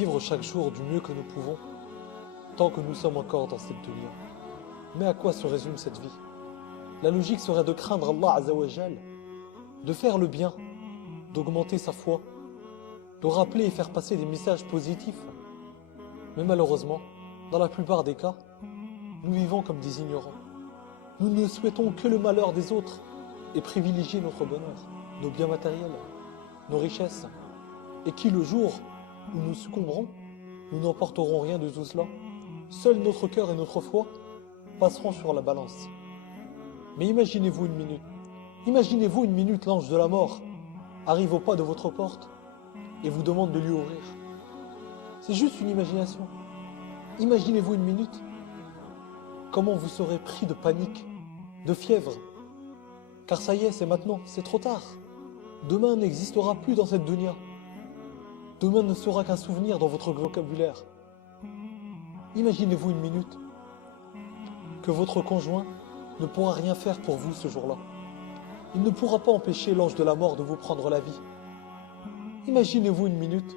vivre chaque jour du mieux que nous pouvons, tant que nous sommes encore dans cette dunya. Mais à quoi se résume cette vie? La logique serait de craindre Allah Azzawajal, de faire le bien, d'augmenter sa foi, de rappeler et faire passer des messages positifs. Mais malheureusement, dans la plupart des cas, nous vivons comme des ignorants. Nous ne souhaitons que le malheur des autres et privilégier notre bonheur, nos biens matériels, nos richesses, et qui le jour où nous succomberons, nous n'emporterons rien de tout cela. Seul notre cœur et notre foi passeront sur la balance. Mais imaginez-vous une minute l'ange de la mort arrive au pas de votre porte et vous demande de lui ouvrir. C'est juste une imagination. Imaginez-vous une minute comment vous serez pris de panique, de fièvre. Car ça y est, c'est maintenant, c'est trop tard. Demain n'existera plus dans cette dunya. Demain ne sera qu'un souvenir dans votre vocabulaire. Imaginez-vous une minute que votre conjoint ne pourra rien faire pour vous ce jour-là. Il ne pourra pas empêcher l'ange de la mort de vous prendre la vie. Imaginez-vous une minute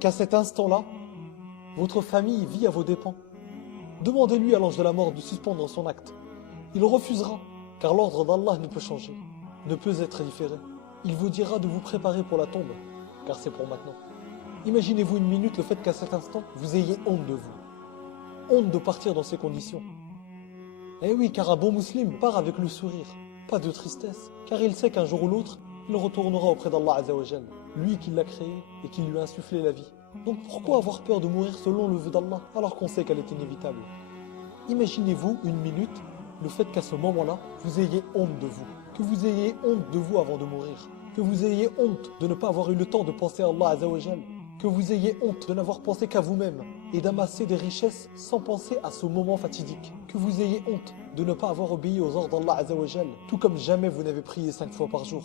qu'à cet instant-là, votre famille vit à vos dépens. Demandez-lui à l'ange de la mort de suspendre son acte. Il refusera, car l'ordre d'Allah ne peut changer, ne peut être différé. Il vous dira de vous préparer pour la tombe, car c'est pour maintenant. Imaginez-vous une minute le fait qu'à cet instant, vous ayez honte de vous. Honte de partir dans ces conditions. Eh oui, car un bon musulman part avec le sourire, pas de tristesse, car il sait qu'un jour ou l'autre, il retournera auprès d'Allah Azzawajal, lui qui l'a créé et qui lui a insufflé la vie. Donc pourquoi avoir peur de mourir selon le vœu d'Allah, alors qu'on sait qu'elle est inévitable? Imaginez-vous une minute le fait qu'à ce moment-là, vous ayez honte de vous, que vous ayez honte de vous avant de mourir, que vous ayez honte de ne pas avoir eu le temps de penser à Allah Azzawajal, que vous ayez honte de n'avoir pensé qu'à vous-même et d'amasser des richesses sans penser à ce moment fatidique, que vous ayez honte de ne pas avoir obéi aux ordres d'Allah Azzawajal, tout comme jamais vous n'avez prié 5 fois par jour,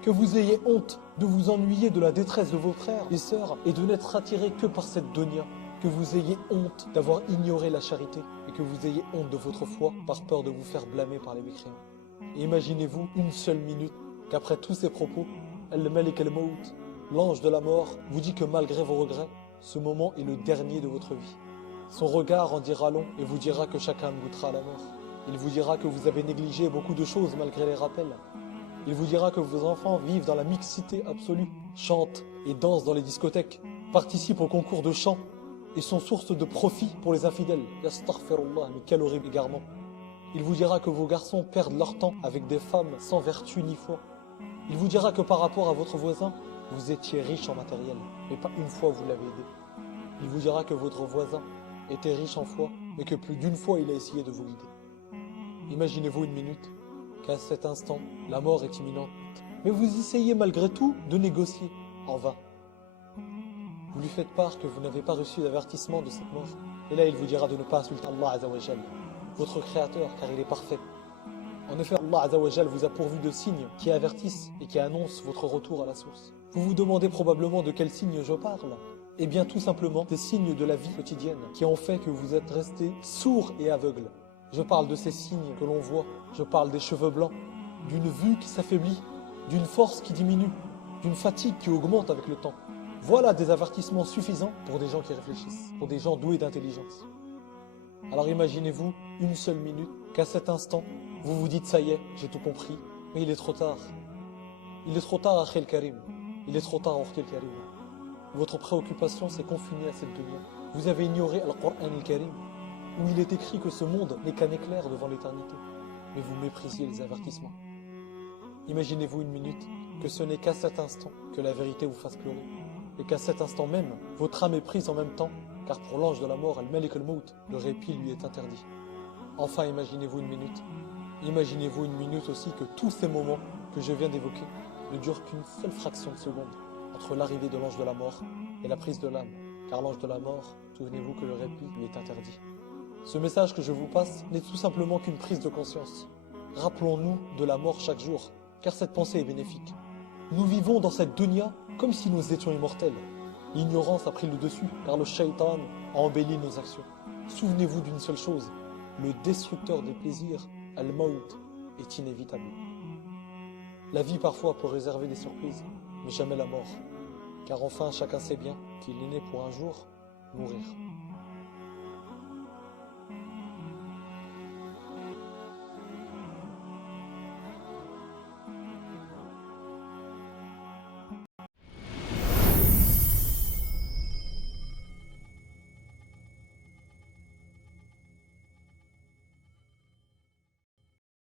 que vous ayez honte de vous ennuyer de la détresse de vos frères et sœurs et de n'être attiré que par cette dunya, que vous ayez honte d'avoir ignoré la charité et que vous ayez honte de votre foi par peur de vous faire blâmer par les mécréants. Et imaginez-vous une seule minute qu'après tous ces propos, Al-Malik al-Maut, l'ange de la mort, vous dit que malgré vos regrets, ce moment est le dernier de votre vie. Son regard en dira long et vous dira que chacun goûtera à la mort. Il vous dira que vous avez négligé beaucoup de choses malgré les rappels. Il vous dira que vos enfants vivent dans la mixité absolue, chantent et dansent dans les discothèques, participent au concours de chant et sont source de profit pour les infidèles. Yastaghfirullah, mais quel horrible égarement. Il vous dira que vos garçons perdent leur temps avec des femmes sans vertu ni foi. Il vous dira que par rapport à votre voisin, vous étiez riche en matériel, mais pas une fois vous l'avez aidé. Il vous dira que votre voisin était riche en foi, mais que plus d'une fois il a essayé de vous guider. Imaginez-vous une minute qu'à cet instant, la mort est imminente, mais vous essayez malgré tout de négocier, en vain. Vous lui faites part que vous n'avez pas reçu d'avertissement de cette mort, et là il vous dira de ne pas insulter Allah Azzawajal, votre créateur, car il est parfait. En effet, Allah Azzawajal vous a pourvu de signes qui avertissent et qui annoncent votre retour à la source. Vous vous demandez probablement de quels signes je parle. Eh bien tout simplement des signes de la vie quotidienne qui ont fait que vous êtes resté sourd et aveugle. Je parle de ces signes que l'on voit, je parle des cheveux blancs, d'une vue qui s'affaiblit, d'une force qui diminue, d'une fatigue qui augmente avec le temps. Voilà des avertissements suffisants pour des gens qui réfléchissent, pour des gens doués d'intelligence. Alors imaginez-vous une seule minute qu'à cet instant, vous vous dites ça y est, j'ai tout compris, mais il est trop tard. Il est trop tard, Akhil Karim. Il est trop tard, Akhil Karim. Votre préoccupation s'est confinée à cette dunya. Vous avez ignoré Al-Qur'an al-Karim, où il est écrit que ce monde n'est qu'un éclair devant l'éternité. Mais vous méprisiez les avertissements. Imaginez-vous une minute que ce n'est qu'à cet instant que la vérité vous fasse pleurer. Et qu'à cet instant même, votre âme est prise en même temps, car pour l'ange de la mort, Al-Malik al-Maut, le répit lui est interdit. Enfin, imaginez-vous une minute. Imaginez-vous une minute aussi que tous ces moments que je viens d'évoquer ne durent qu'une seule fraction de seconde entre l'arrivée de l'ange de la mort et la prise de l'âme. Car l'ange de la mort, souvenez-vous que le répit lui est interdit. Ce message que je vous passe n'est tout simplement qu'une prise de conscience. Rappelons-nous de la mort chaque jour, car cette pensée est bénéfique. Nous vivons dans cette dunya comme si nous étions immortels. L'ignorance a pris le dessus, car le shaitan a embelli nos actions. Souvenez-vous d'une seule chose, le destructeur des plaisirs, Al-Maut, est inévitable. La vie parfois peut réserver des surprises, mais jamais la mort. car enfin chacun sait bien qu'il est né pour un jour mourir.